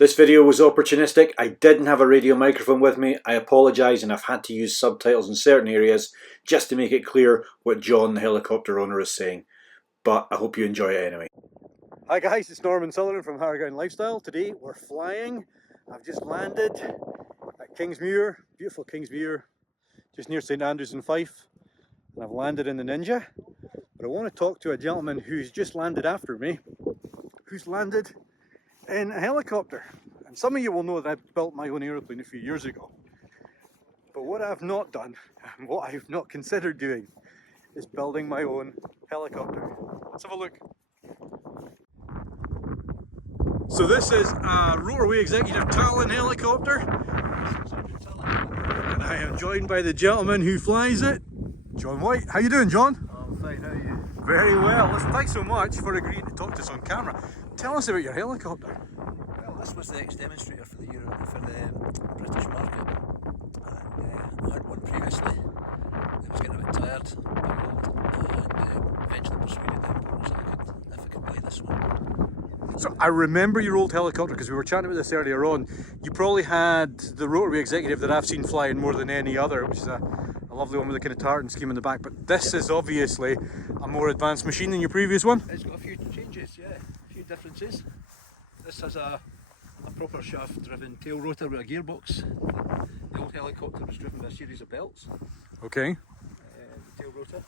This video was opportunistic. I didn't have a radio microphone with me. I apologise, and I've had to use subtitles in certain areas just to make it clear what John, the helicopter owner, is saying. But I hope you enjoy it anyway. Hi guys, it's Norman Sutherland from Hargown Lifestyle. Today we're flying. I've just landed at Kingsmuir, beautiful Kingsmuir, just near St Andrews in Fife. And I've landed in the Ninja. But I want to talk to a gentleman who's just landed after me, who's landed in a helicopter. And some of you will know that I built my own aeroplane a few years ago. But what I've not done, and what I've not considered doing, is building my own helicopter. Let's have a look. So this is a Rotorway Executive Talon helicopter. And I am joined by the gentleman who flies it, John White. How you doing, John? I'm fine, how are you? Very well. Listen, thanks so much for agreeing to talk to us on camera. Tell us about your helicopter. Well, this was the ex-demonstrator for the British market, and I had one previously. It was getting a bit tired, and eventually persuaded the importers that if I could buy this one. So I remember your old helicopter because we were chatting about this earlier on. You probably had the Rotorway Executive that I've seen flying more than any other, which is a lovely one with a kind of tartan scheme in the back. But this is obviously a more advanced machine than your previous one. It's got a few changes, yeah, a few differences. This has a proper shaft-driven tail rotor with a gearbox. The old helicopter was driven by a series of belts. Okay. The tail rotor.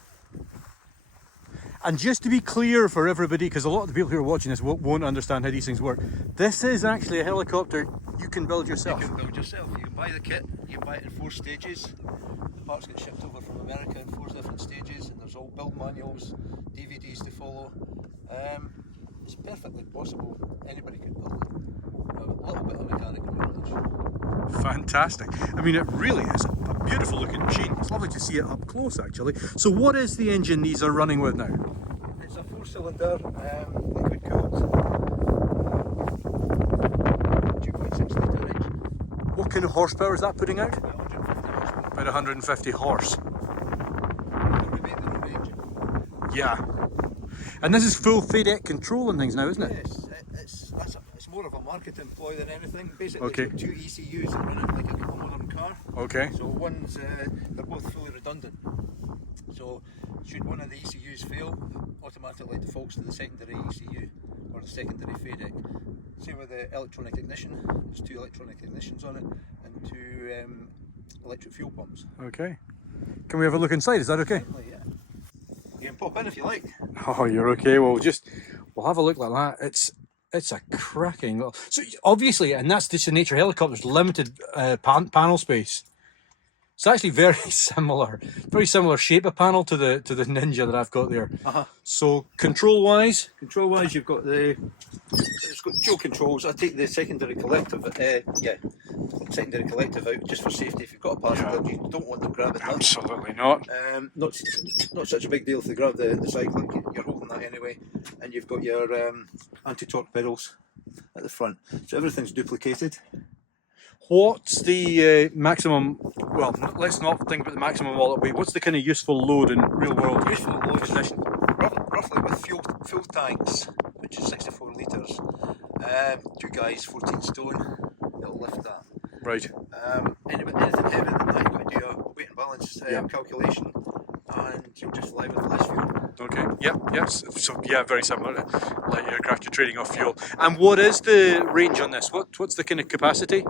And just to be clear for everybody, because a lot of the people who are watching this won't understand how these things work, this is actually a helicopter you can build yourself. You can build yourself. You can buy the kit, you can buy it in 4 stages. The parts get shipped over from America in 4 different stages, and there's all build manuals, DVDs to follow. It's perfectly possible, anybody could build it. A little bit of mechanical knowledge. Fantastic. I mean, it really is a beautiful looking machine. It's lovely to see it up close actually. So what is the engine these are running with now? It's a 4-cylinder, liquid cooled, 2.6 litre engine. What kind of horsepower is that putting out? 150 horsepower. About 150 horse. We make their own engine. Yeah. And this is full FADEC control and things now, isn't it? Yes, it's more of a marketing ploy than anything. Basically, Okay. it's got 2 ECUs that run it like a modern car. Okay. So one's, they're both fully redundant. So should one of the ECUs fail, automatically defaults to the secondary ECU or the secondary FADEC. Same with the electronic ignition. There's 2 electronic ignitions on it and 2 electric fuel pumps. Okay. Can we have a look inside? Is that okay? Definitely, yeah. You can pop in if you like. Oh, you're okay. We'll have a look like that. It's a cracking little. So obviously, and that's just the nature of helicopters, limited panel space. It's actually very similar shape of panel to the Ninja that I've got there. So control wise, you've got it's got dual controls. I take the secondary collective, secondary collective out just for safety. If you've got a passenger, you don't want them grabbing that. Absolutely not. Not such a big deal if they grab the side click. You're holding that anyway, and you've got your anti-torque pedals at the front. So everything's duplicated. What's the maximum? Well, let's not think about the maximum all that way. What's the kind of useful load in real world Useful load conditions? Roughly with fuel tanks, which is 64 litres, 2 guys, 14 stone, it'll lift that. Right. Anything heavier than that, you've got to do a weight and balance calculation, and you'll just fly with less fuel. Okay. Yep. So yeah, very similar. Light aircraft, you're trading off fuel. And what is the range on this? What's the kind of capacity?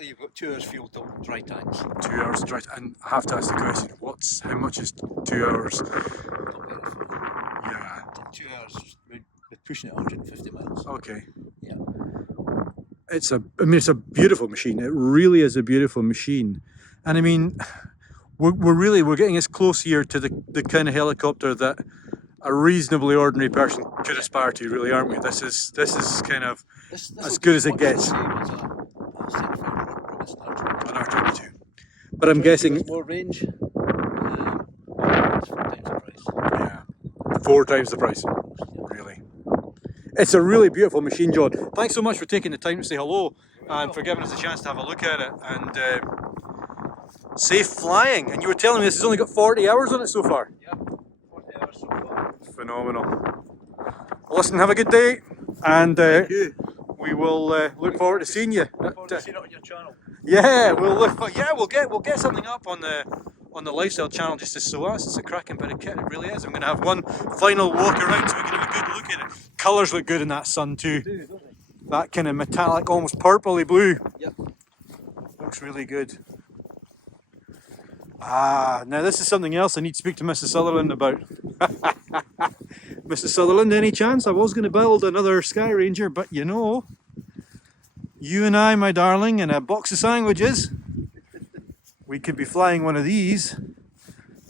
You've got 2 hours fuel till dry tanks. 2 hours dry. And I have to ask the question: how much is 2 hours? Yeah. 2 hours, we're pushing it 150 miles. Okay. Yeah. It's a beautiful machine. It really is a beautiful machine. And I mean, we're getting as close here to the kind of helicopter that a reasonably ordinary person could aspire to, really, aren't we? This is kind of as good as it gets. An R22. But I'm guessing more range. It's 4 times the price. Yeah, 4 times the price. Really. It's a really beautiful machine, John. Thanks so much for taking the time to say hello and for giving us a chance to have a look at it. And safe flying. And you were telling me this has only got 40 hours on it so far. Yeah, 40 hours so far. Phenomenal. Well, listen, have a good day. And Thank you. we will look forward to seeing you. Look forward to seeing it on your channel. Yeah, we'll get something up on the lifestyle channel just to show us. It's a cracking bit of kit, it really is. I'm going to have one final walk around so we can have a good look at it. Colours look good in that sun too. They do, don't they? That kind of metallic, almost purpley blue. Yep. Looks really good. Ah, now this is something else I need to speak to Mrs. Sutherland about. Mrs. Sutherland, any chance? I was going to build another Sky Ranger, but you know, you and I, my darling, and a box of sandwiches, we could be flying one of these.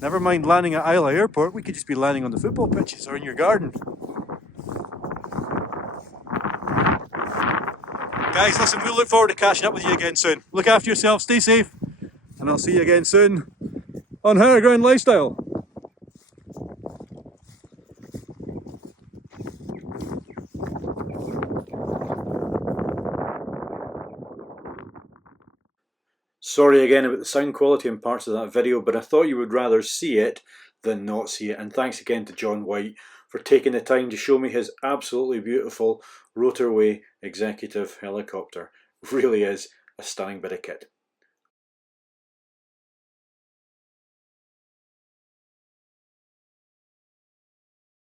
Never mind landing at Isla Airport, we could just be landing on the football pitches or in your garden. Guys, listen, we'll look forward to catching up with you again soon. Look after yourself, stay safe, and I'll see you again soon on Higher Ground Lifestyle. Sorry again about the sound quality in parts of that video, but I thought you would rather see it than not see it. And thanks again to John White for taking the time to show me his absolutely beautiful Rotorway Executive helicopter. Really is a stunning bit of kit.